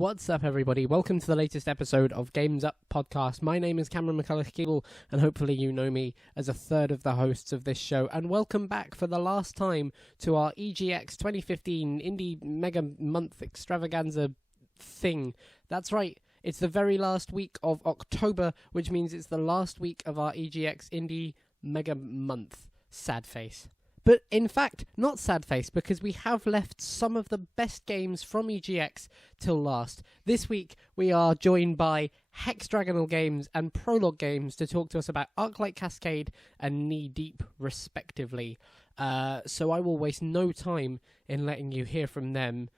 What's up, everybody? Welcome to the latest episode of Games Up Podcast. My name is Cameron McCulloch-Keeble, and hopefully you know me as a third of the hosts of this show. And welcome back for the last time to our EGX 2015 Indie Mega Month Extravaganza thing. That's right, it's the very last week of October, which means it's the last week of our EGX Indie Mega Month. Sad face. But in fact, not sad face, because we have left some of the best games from EGX till last. This week, we are joined by Hexdragonal Games and Prologue Games to talk to us about Arclight Cascade and Knee Deep, respectively. So I will waste no time in letting you hear from them.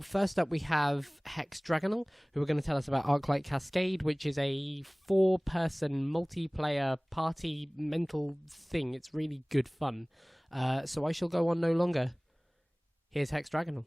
First up, we have Hexdragonal, who are going to tell us about Arclight Cascade, which is a 4-person multiplayer party mental thing. It's really good fun. So I shall go on no longer. Here's Hexdragonal.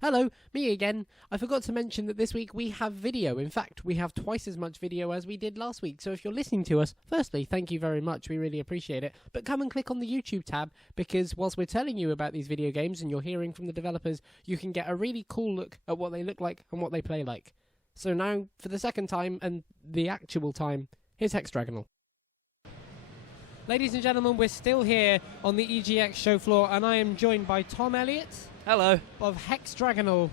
Hello, me again. I forgot to mention that this week we have video. In fact, we have twice as much video as we did last week. So if you're listening to us, firstly, thank you very much. We really appreciate it. But come and click on the YouTube tab, because whilst we're telling you about these video games and you're hearing from the developers, you can get a really cool look at what they look like and what they play like. So now, for the second time and the actual time, here's Hexdragonal. Ladies and gentlemen, we're still here on the EGX show floor, and I am joined by Tom Elliott. Hello. Of Hexdragonal.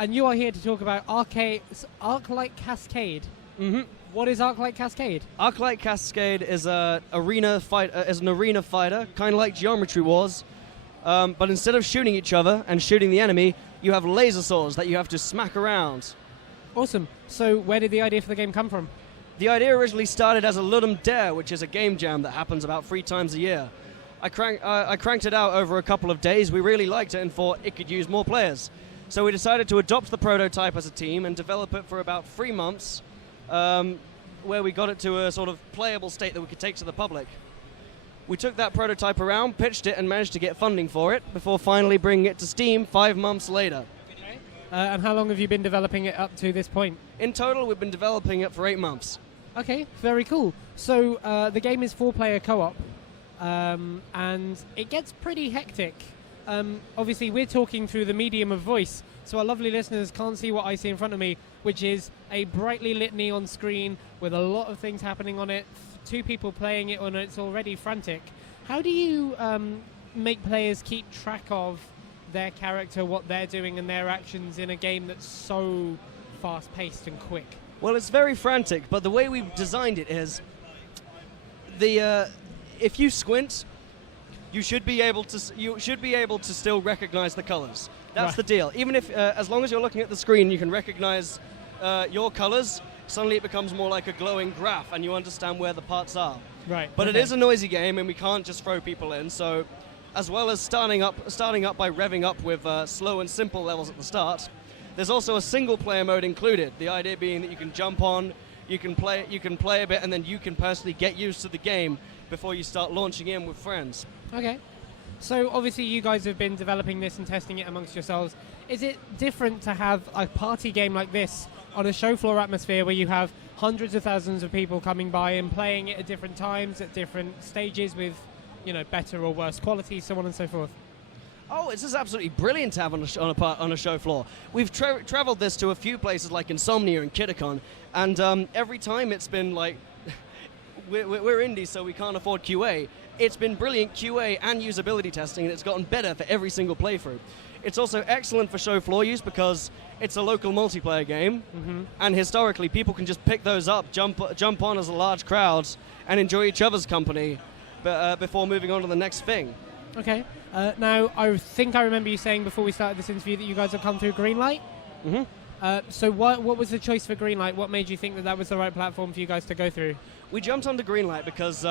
And you are here to talk about Arclight Cascade. Mm-hmm. What is Arclight Cascade? Arclight Cascade is an arena fighter, kind of like Geometry Wars. But instead of shooting each other and shooting the enemy, you have laser swords that you have to smack around. Awesome. So where did the idea for the game come from? The idea originally started as a Ludum Dare, which is a game jam that happens about 3 times a year. I cranked it out over a couple of days. We really liked it and thought it could use more players. So we decided to adopt the prototype as a team and develop it for about 3 months, where we got it to a sort of playable state that we could take to the public. We took that prototype around, pitched it, and managed to get funding for it before finally bringing it to Steam 5 months later. And how long have you been developing it up to this point? In total, we've been developing it for 8 months. Okay, very cool. So the game is 4-player co-op, and it gets pretty hectic. Obviously, we're talking through the medium of voice, so our lovely listeners can't see what I see in front of me, which is a brightly lit neon screen with a lot of things happening on it, 2 people playing it, and it's already frantic. How do you make players keep track of their character, what they're doing, and their actions in a game that's so fast-paced and quick? Well, it's very frantic, but the way we've designed it is if you squint, you should be able to still recognize the colors. That's right. The deal. Even if as long as you're looking at the screen, you can recognize your colors. Suddenly, it becomes more like a glowing graph, and you understand where the parts are. Right. But okay. It is a noisy game, and we can't just throw people in. So, as well as starting up by revving up with slow and simple levels at the start, there's also a single-player mode included. The idea being that you can jump on, you can play a bit, and then you can personally get used to the game before you start launching in with friends. Okay. So obviously you guys have been developing this and testing it amongst yourselves. Is it different to have a party game like this on a show floor atmosphere where you have hundreds of thousands of people coming by and playing it at different times, at different stages with, better or worse quality, so on and so forth? Oh, this is absolutely brilliant to have on a show floor. We've traveled this to a few places like Insomnia and Kiddicon, and every time it's been like, we're indie, so we can't afford QA. It's been brilliant QA and usability testing, and it's gotten better for every single playthrough. It's also excellent for show floor use because it's a local multiplayer game, and historically people can just pick those up, jump on as a large crowd, and enjoy each other's company before moving on to the next thing. Okay. Now, I think I remember you saying before we started this interview that you guys have come through Greenlight. So what was the choice for Greenlight? What made you think that was the right platform for you guys to go through? We jumped onto Greenlight because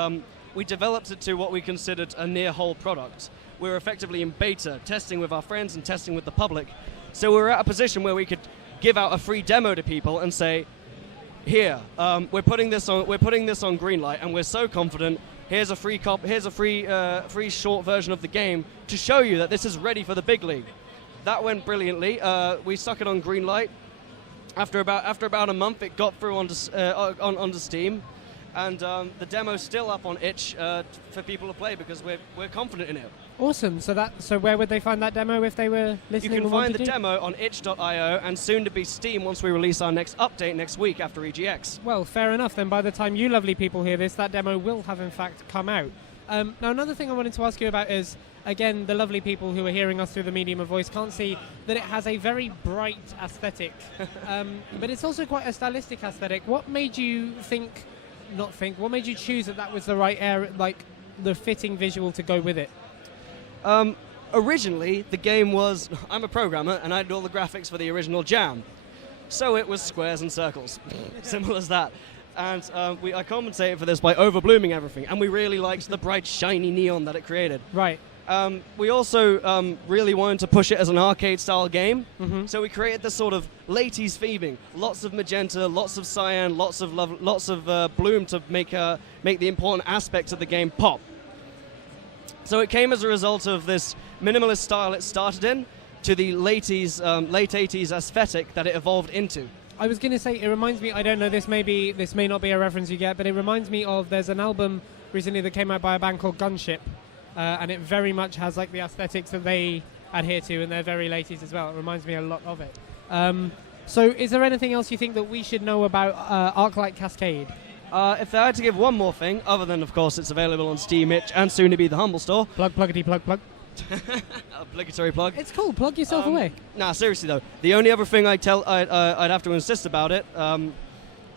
we developed it to what we considered a near-whole product. We're effectively in beta, testing with our friends and testing with the public. So we're at a position where we could give out a free demo to people and say, here, we're putting this on Greenlight, and we're so confident. Here's a free free short version of the game to show you that this is ready for the big league. That went brilliantly. We stuck it on Greenlight. After about a month, it got through onto Steam, and the demo's still up on itch for people to play because we're confident in it. Awesome. So where would they find that demo if they were listening? You can and find wanted the to? demo on itch.io and soon to be Steam once we release our next update next week after EGX. Well, fair enough. Then by the time you lovely people hear this, that demo will have in fact come out. Now, another thing I wanted to ask you about is, again, the lovely people who are hearing us through the medium of voice can't see that it has a very bright aesthetic, but it's also quite a stylistic aesthetic. What made you what made you choose that was the right the fitting visual to go with it? Originally, the game was... I'm a programmer, and I did all the graphics for the original Jam. So it was squares and circles. Simple as that. And I compensated for this by overblooming everything, and we really liked the bright, shiny neon that it created. Right. We also really wanted to push it as an arcade-style game, so we created this sort of late-ease theming. Lots of magenta, lots of cyan, lots of bloom to make the important aspects of the game pop. So it came as a result of this minimalist style it started in to the late 80s aesthetic that it evolved into. I was going to say, it reminds me, I don't know, this may not be a reference you get, but it reminds me of, there's an album recently that came out by a band called Gunship, and it very much has like the aesthetics that they adhere to, and they're very late 80s as well. It reminds me a lot of it. So is there anything else you think that we should know about Arclight Cascade? If I had to give one more thing, other than, of course, it's available on Steam, Itch, and soon to be the Humble Store. Pluggity plug. Obligatory plug. It's cool. Plug yourself away. Nah, seriously though, the only other thing I'd have to insist about it,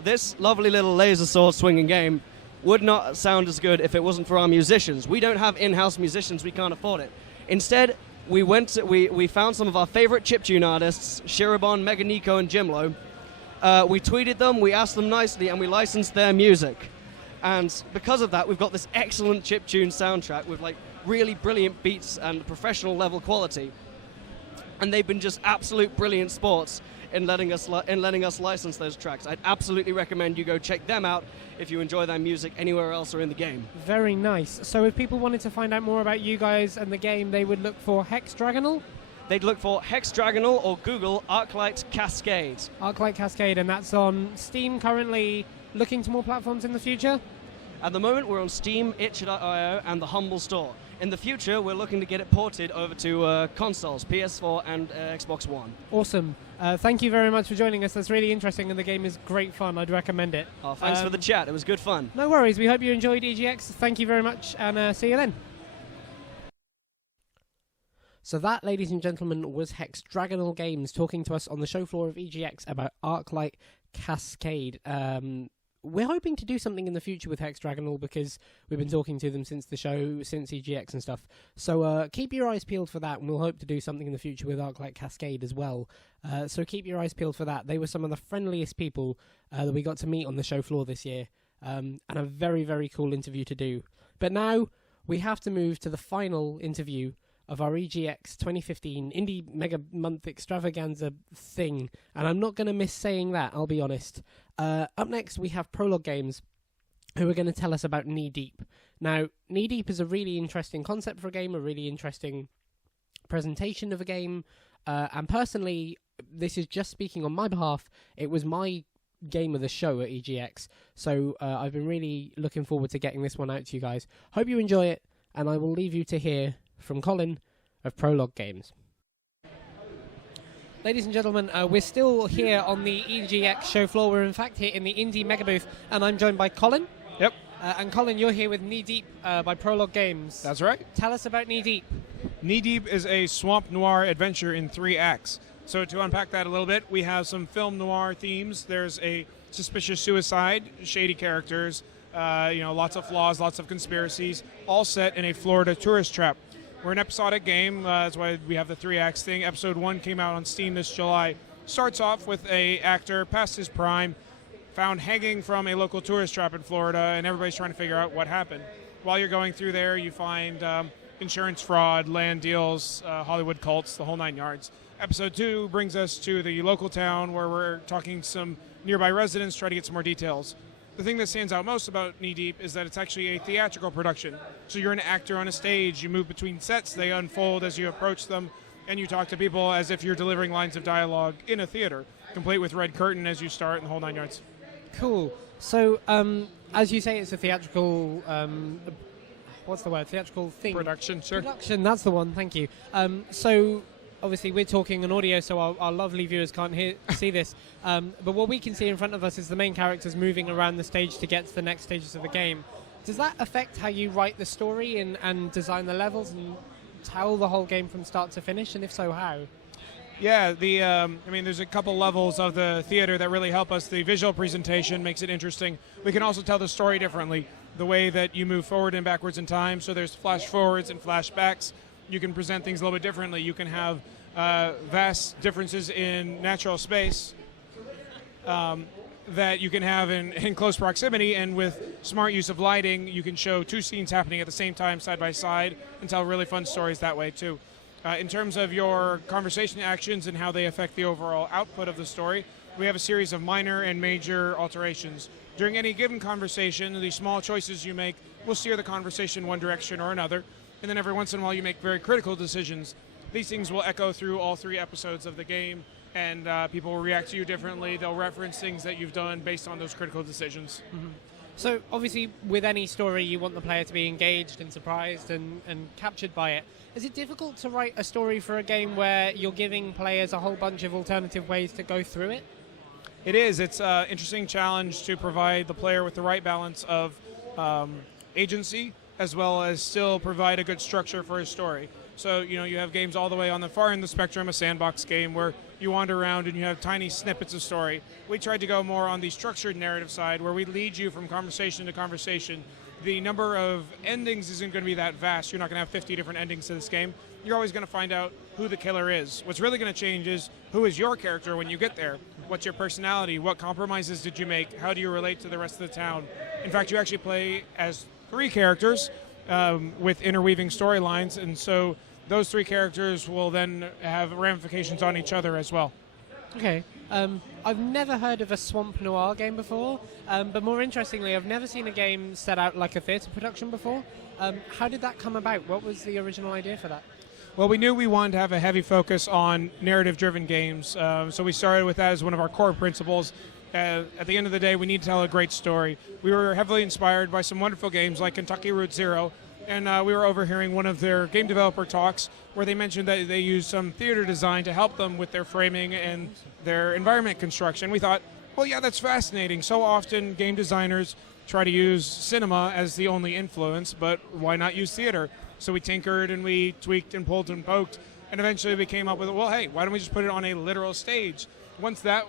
this lovely little laser sword swinging game would not sound as good if it wasn't for our musicians. We don't have in-house musicians. We can't afford it. Instead, we found some of our favorite chiptune artists, Shirobon, Mega Nico, and Jimlo. We tweeted them, we asked them nicely, and we licensed their music. And because of that, we've got this excellent chiptune soundtrack with like really brilliant beats and professional level quality. And they've been just absolute brilliant sports in letting us license those tracks. I'd absolutely recommend you go check them out if you enjoy their music anywhere else or in the game. Very nice. So if people wanted to find out more about you guys and the game, they would look for Hexdragonal? They'd look for Hexdragonal or Google Arclight Cascade. Arclight Cascade, and that's on Steam currently, looking to more platforms in the future? At the moment, we're on Steam, itch.io, and the Humble Store. In the future, we're looking to get it ported over to consoles, PS4 and Xbox One. Awesome. Thank you very much for joining us. That's really interesting, and the game is great fun. I'd recommend it. Oh, thanks for the chat. It was good fun. No worries. We hope you enjoyed EGX. Thank you very much, and see you then. So that, ladies and gentlemen, was Hexdragonal Games talking to us on the show floor of EGX about Arclight Cascade. We're hoping to do something in the future with Hexdragonal because we've been talking to them since the show, since EGX and stuff. So keep your eyes peeled for that, and we'll hope to do something in the future with Arclight Cascade as well. So keep your eyes peeled for that. They were some of the friendliest people that we got to meet on the show floor this year, and a very, very cool interview to do. But now we have to move to the final interview of our EGX 2015 Indie Mega Month Extravaganza thing, and I'm not going to miss saying that, I'll be honest. Up next, we have Prologue Games, who are going to tell us about Knee Deep. Now, Knee Deep is a really interesting concept for a game, a really interesting presentation of a game, and personally, this is just speaking on my behalf, it was my game of the show at EGX, so I've been really looking forward to getting this one out to you guys. Hope you enjoy it, and I will leave you to hear from Colin of Prologue Games. Ladies and gentlemen, we're still here on the EGX show floor. We're in fact here in the Indie Mega Booth, and I'm joined by Colin. Yep. And Colin, you're here with Knee Deep by Prologue Games. That's right. Tell us about Knee Deep. Knee Deep is a swamp noir adventure in 3 acts. So to unpack that a little bit, we have some film noir themes. There's a suspicious suicide, shady characters, lots of flaws, lots of conspiracies, all set in a Florida tourist trap. We're an episodic game, that's why we have the 3 acts thing. Episode 1 came out on Steam this July. Starts off with a actor past his prime, found hanging from a local tourist trap in Florida, and everybody's trying to figure out what happened. While you're going through there, you find insurance fraud, land deals, Hollywood cults, the whole 9 yards. Episode 2 brings us to the local town where we're talking to some nearby residents, trying to get some more details. The thing that stands out most about Knee Deep is that it's actually a theatrical production. So you're an actor on a stage, you move between sets, they unfold as you approach them, and you talk to people as if you're delivering lines of dialogue in a theater, complete with red curtain as you start and the whole 9 yards. Cool. So, as you say, it's a theatrical what's the word? Theatrical thing. Production, sure. Production, that's the one. Thank you. So obviously we're talking on audio, so our lovely viewers can't see this. But what we can see in front of us is the main characters moving around the stage to get to the next stages of the game. Does that affect how you write the story and design the levels and tell the whole game from start to finish? And if so, how? Yeah, there's a couple levels of the theater that really help us. The visual presentation makes it interesting. We can also tell the story differently. The way that you move forward and backwards in time, so there's flash forwards and flashbacks. You can present things a little bit differently. You can have vast differences in natural space that you can have in close proximity, and with smart use of lighting, you can show two scenes happening at the same time, side by side, and tell really fun stories that way too. In terms of your conversation actions and how they affect the overall output of the story, we have a series of minor and major alterations. During any given conversation, the small choices you make will steer the conversation one direction or another, and then every once in a while you make very critical decisions. These things will echo through all 3 episodes of the game, and people will react to you differently. They'll reference things that you've done based on those critical decisions. Mm-hmm. So obviously with any story you want the player to be engaged and surprised and captured by it. Is it difficult to write a story for a game where you're giving players a whole bunch of alternative ways to go through it? It is. It's an interesting challenge to provide the player with the right balance of agency as well as still provide a good structure for a story. So, you have games all the way on the far end of the spectrum, a sandbox game where you wander around and you have tiny snippets of story. We tried to go more on the structured narrative side where we lead you from conversation to conversation. The number of endings isn't going to be that vast. You're not going to have 50 different endings to this game. You're always going to find out who the killer is. What's really going to change is who is your character when you get there. What's your personality? What compromises did you make? How do you relate to the rest of the town? In fact, you actually play as 3 characters with interweaving storylines, and so those 3 characters will then have ramifications on each other as well. Okay. I've never heard of a swamp noir game before, but more interestingly, I've never seen a game set out like a theatre production before. How did that come about? What was the original idea for that? Well, we knew we wanted to have a heavy focus on narrative-driven games, so we started with that as one of our core principles. At the end of the day, we need to tell a great story. We were heavily inspired by some wonderful games like Kentucky Route Zero, and we were overhearing one of their game developer talks where they mentioned that they used some theater design to help them with their framing and their environment construction. We thought, well, yeah, that's fascinating. So often game designers try to use cinema as the only influence, but why not use theater? So we tinkered and we tweaked and pulled and poked, and eventually we came up with, well, hey, why don't we just put it on a literal stage? Once that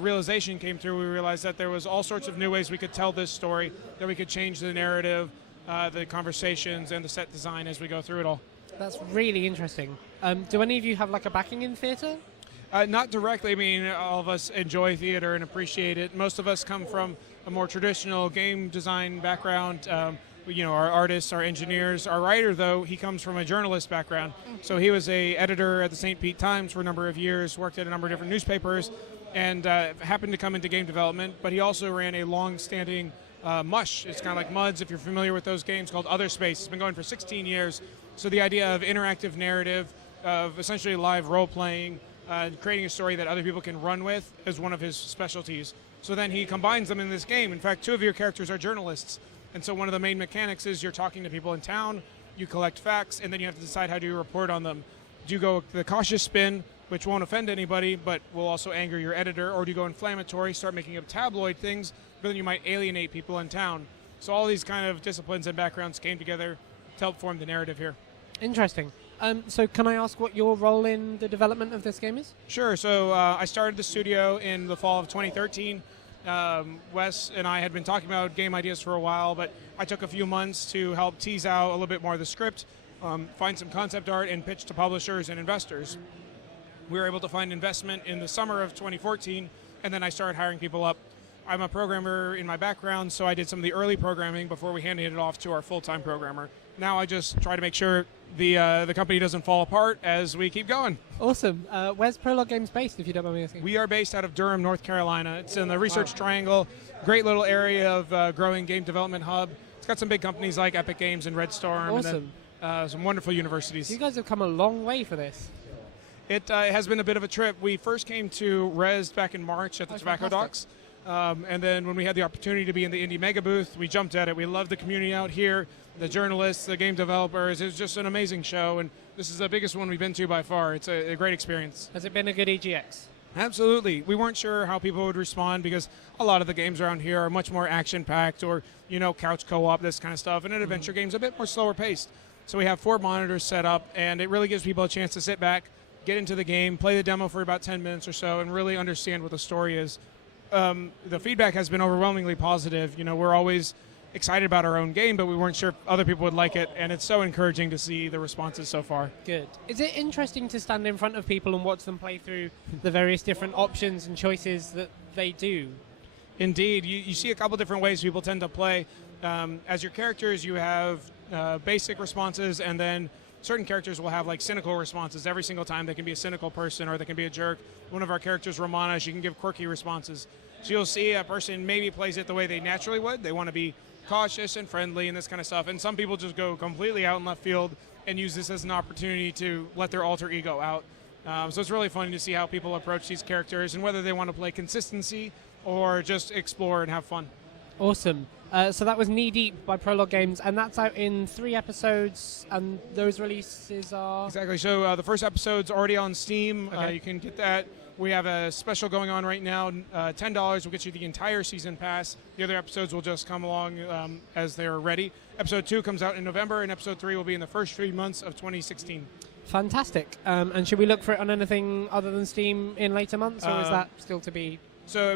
realization came through, we realized that there was all sorts of new ways we could tell this story, that we could change the narrative, the conversations, and the set design as we go through it all. That's really interesting. Do any of you have like a backing in theatre? Not directly. I mean, all of us enjoy theater and appreciate it. Most of us come from a more traditional game design background. Our artists, our engineers. Our writer, though, he comes from a journalist background. So he was a editor at the St. Pete Times for a number of years, worked at a number of different newspapers, and happened to come into game development. But he also ran a long-standing Mush. It's kind of like Muds, if you're familiar with those games, called Other Space. It's been going for 16 years. So the idea of interactive narrative, of essentially live role-playing, creating a story that other people can run with is one of his specialties. So then he combines them in this game. In fact, 2 of your characters are journalists. And so one of the main mechanics is you're talking to people in town, you collect facts, and then you have to decide how do you report on them. Do you go the cautious spin, which won't offend anybody, but will also anger your editor, or do you go inflammatory, start making up tabloid things, but then you might alienate people in town? So all these kind of disciplines and backgrounds came together to help form the narrative here. Interesting. So can I ask what your role in the development of this game is? Sure. So I started the studio in the fall of 2013. Wes and I had been talking about game ideas for a while, but I took a few months to help tease out a little bit more of the script, find some concept art, and pitch to publishers and investors. We were able to find investment in the summer of 2014, and then I started hiring people up. I'm a programmer in my background, so I did some of the early programming before we handed it off to our full-time programmer. Now I just try to make sure the company doesn't fall apart as we keep going. Awesome. Where's Prologue Games based, if you don't mind me asking? We are based out of Durham, North Carolina. It's in the Research Triangle. Great little area of growing game development hub. It's got some big companies like Epic Games and Red Storm. Awesome. And then, some wonderful universities. You guys have come a long way for this. It has been a bit of a trip. We first came to Res back in March at the Tobacco fantastic. Docks. And then when we had the opportunity to be in the Indie Mega booth, we jumped at it. We loved the community out here, the journalists, the game developers. It was just an amazing show, and this is the biggest one we've been to by far. It's a great experience. Has it been a good EGX? Absolutely. We weren't sure how people would respond because a lot of the games around here are much more action-packed or, couch co-op, this kind of stuff. And an adventure game's a bit more slower paced. So we have 4 monitors set up, and it really gives people a chance to sit back, get into the game, play the demo for about 10 minutes or so, and really understand what the story is. The feedback has been overwhelmingly positive. We're always excited about our own game, but we weren't sure if other people would like it, and it's so encouraging to see the responses so far. Good. Is it interesting to stand in front of people and watch them play through the various different options and choices that they do? Indeed. You see a couple different ways people tend to play. As your characters, you have basic responses, and then certain characters will have like cynical responses every single time. They can be a cynical person or they can be a jerk. One of our characters, Romana, she can give quirky responses. So you'll see a person maybe plays it the way they naturally would. They want to be cautious and friendly and this kind of stuff. And some people just go completely out in left field and use this as an opportunity to let their alter ego out. So it's really fun to see how people approach these characters and whether they want to play consistency or just explore and have fun. Awesome. So that was Knee Deep by Prologue Games, and that's out in 3 episodes, and those releases are... Exactly. So the first episode's already on Steam. Okay. You can get that. We have a special going on right now. $10 will get you the entire season pass. The other episodes will just come along as they're ready. Episode 2 comes out in November, and Episode 3 will be in the first 3 months of 2016. Fantastic. And should we look for it on anything other than Steam in later months, or is that still to be... So,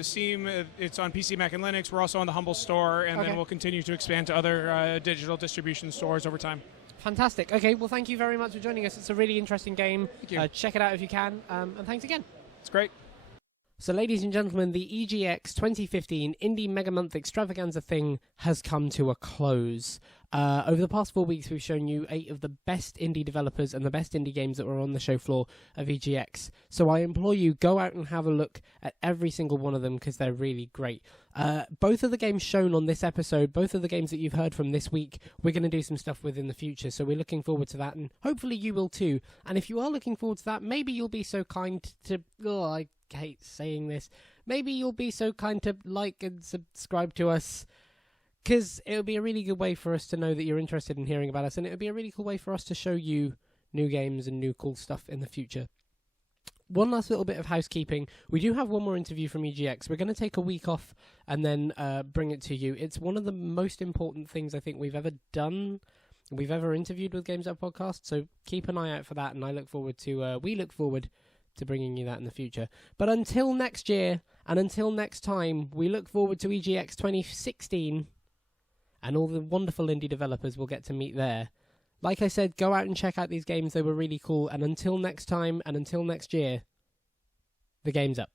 Steam, it's on PC, Mac, and Linux. We're also on the Humble Store, and then we'll continue to expand to other digital distribution stores over time. Fantastic. Okay, well, thank you very much for joining us. It's a really interesting game. Thank you. Check it out if you can, and thanks again. It's great. So, ladies and gentlemen, the EGX 2015 Indie Mega Month Extravaganza thing has come to a close. Over the past 4 weeks, we've shown you 8 of the best indie developers and the best indie games that were on the show floor of EGX. So I implore you, go out and have a look at every single one of them because they're really great. Both of the games shown on this episode, both of the games that you've heard from this week, we're going to do some stuff with in the future. So we're looking forward to that, and hopefully you will too. And if you are looking forward to that, maybe you'll be so kind to... Oh, I hate saying this. Maybe you'll be so kind to like and subscribe to us, because it would be a really good way for us to know that you're interested in hearing about us, and it would be a really cool way for us to show you new games and new cool stuff in the future. One last little bit of housekeeping. We do have one more interview from EGX. We're going to take a week off and then bring it to you. It's one of the most important things I think we've ever done. We've ever interviewed with Games Up Podcast, so keep an eye out for that, and we look forward to bringing you that in the future. But until next year, and until next time, we look forward to EGX 2016, and all the wonderful indie developers we'll get to meet there. Like I said, go out and check out these games. They were really cool. And until next time, and until next year, the game's up.